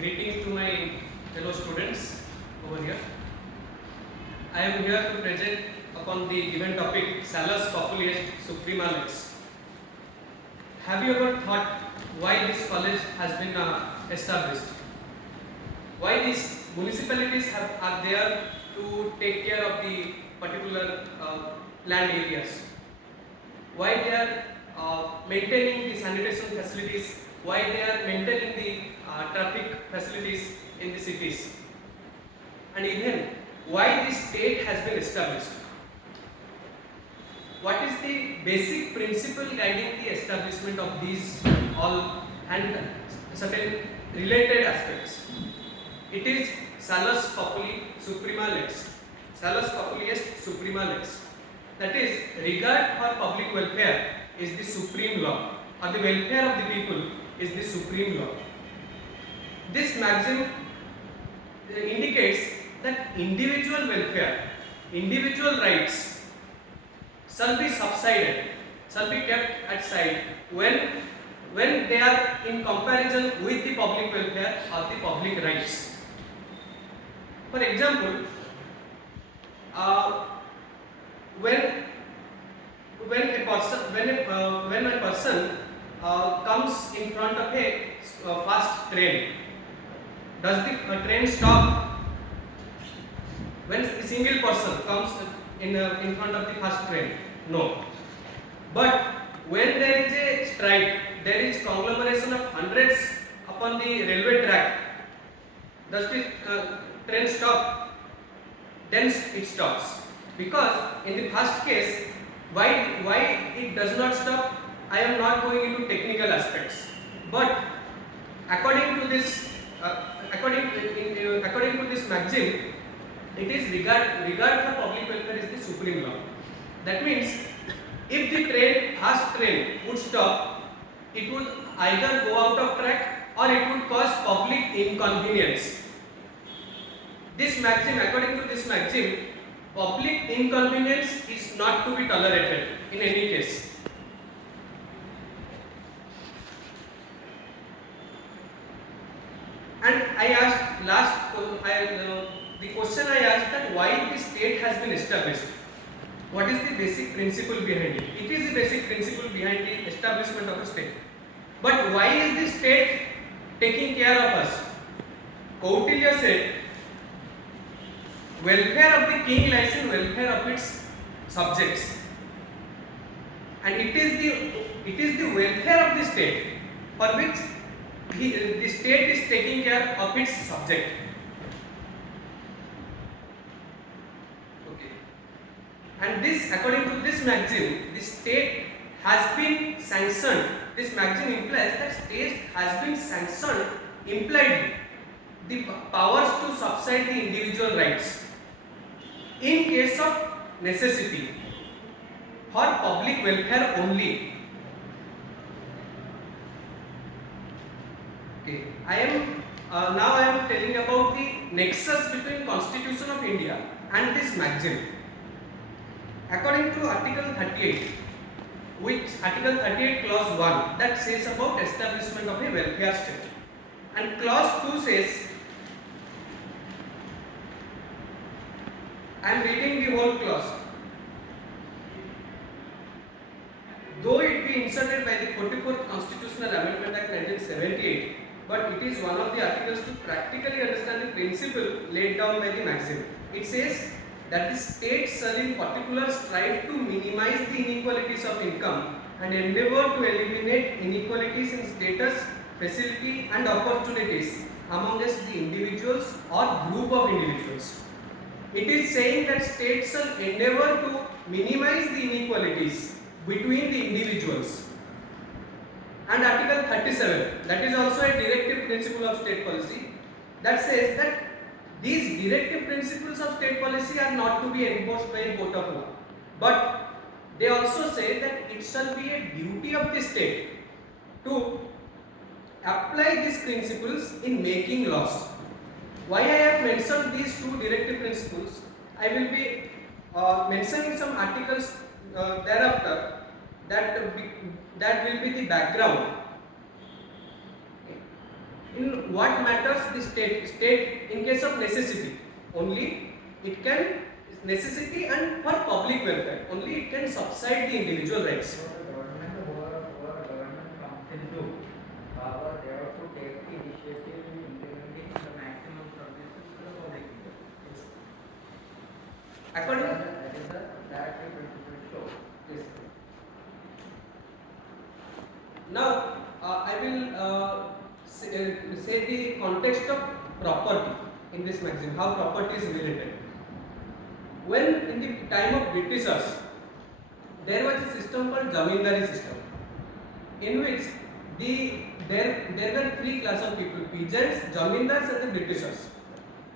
Greetings to my fellow students over here. I am here to present upon the given topic Salus Populius Suprema Lex. Have you ever thought why this college has been established? Why these municipalities are there to take care of the particular land areas? Why they are maintaining the sanitation facilities? Why they are maintaining the traffic facilities in the cities? And even why the state has been established? What is the basic principle guiding the establishment of these all and certain related aspects? It is Salus Populi Suprema Lex. Salus Populi est Suprema Lex. That is, regard for public welfare is the supreme law, or the welfare of the people is the supreme law. This maxim indicates that individual welfare, individual rights shall be subsided, shall be kept at side when they are in comparison with the public welfare or the public rights. For example, when a person comes in front of a fast train, does the train stop? When a single person comes in front of the fast train, no. But when there is a strike, there is conglomeration of hundreds upon the railway track, does the train stop? Then it stops. Because in the first case, why it does not stop, I am not going into technical aspects. But according to this maxim, it is regard for public welfare is the supreme law. That means if the fast train would stop, it would either go out of track or it would cause public inconvenience. This maxim, according to this maxim, public inconvenience is not to be tolerated in any case. And I asked the question I asked that why the state has been established. What is the basic principle behind it? It is the basic principle behind the establishment of a state. But why is the state taking care of us? Kautilya said, welfare of the king lies in welfare of its subjects. And it is the welfare of the state for which the state is taking care of its subject. Okay. And this, according to this maxim, the state has been sanctioned. This maxim implies that state has been sanctioned, implied the powers to subside the individual rights in case of necessity for public welfare only. Okay, I am telling about the nexus between Constitution of India and this maxim. According to Article 38, which Article 38 Clause 1 that says about establishment of a welfare state, and Clause 2 says, I am reading the whole clause. Though it be inserted by the 44th Constitutional Amendment Act 1978, but it is one of the articles to practically understand the principle laid down by the maxim. It says that the state shall in particular strive to minimize the inequalities of income and endeavour to eliminate inequalities in status, facility and opportunities amongst the individuals or group of individuals. It is saying that state shall endeavour to minimize the inequalities between the individuals. And Article 37, that is also a directive principle of state policy, that says that these directive principles of state policy are not to be enforced by a court of law. But they also say that it shall be a duty of the state to apply these principles in making laws. Why I have mentioned these two directive principles, I will be mentioning some articles thereafter that will be the background. In what matters the state in case of necessity only it can necessity and for public welfare only it can subside the individual rights. So the government or government comes into power, they have to take the initiative in implementing the maximum services to the public. According that is the directive principle show. Yes. now I will say the context of property in this magazine, how property is related. When in the time of Britishers, there was a system called Zamindari system, in which there were three class of people: peasants, Zamindars, and the Britishers.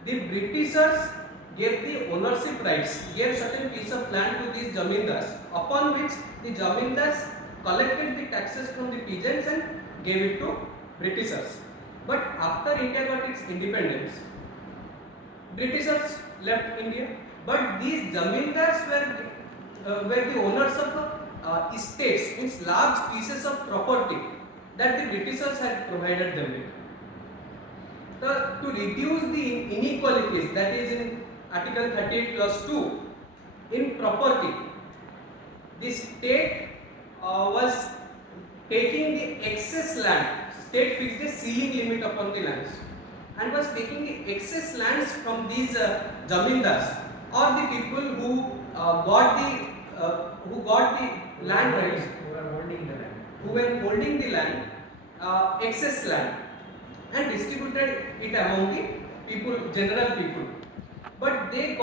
The Britishers gave the ownership rights, gave certain piece of land to these Zamindars, upon which the Zamindars collected the taxes from the peasants and gave it to Britishers. But after India got its independence, Britishers left India, but these Zamindars were the owners of estates, means large pieces of property that the Britishers had provided them with. To reduce the inequalities, that is in Article 38 plus 2, in property, the state was taking the excess land. State fixed a ceiling limit upon the lands and was taking the excess lands from these zamindars or the people who got the land rights, who were holding the land, excess land, and distributed it among the people, general people. But they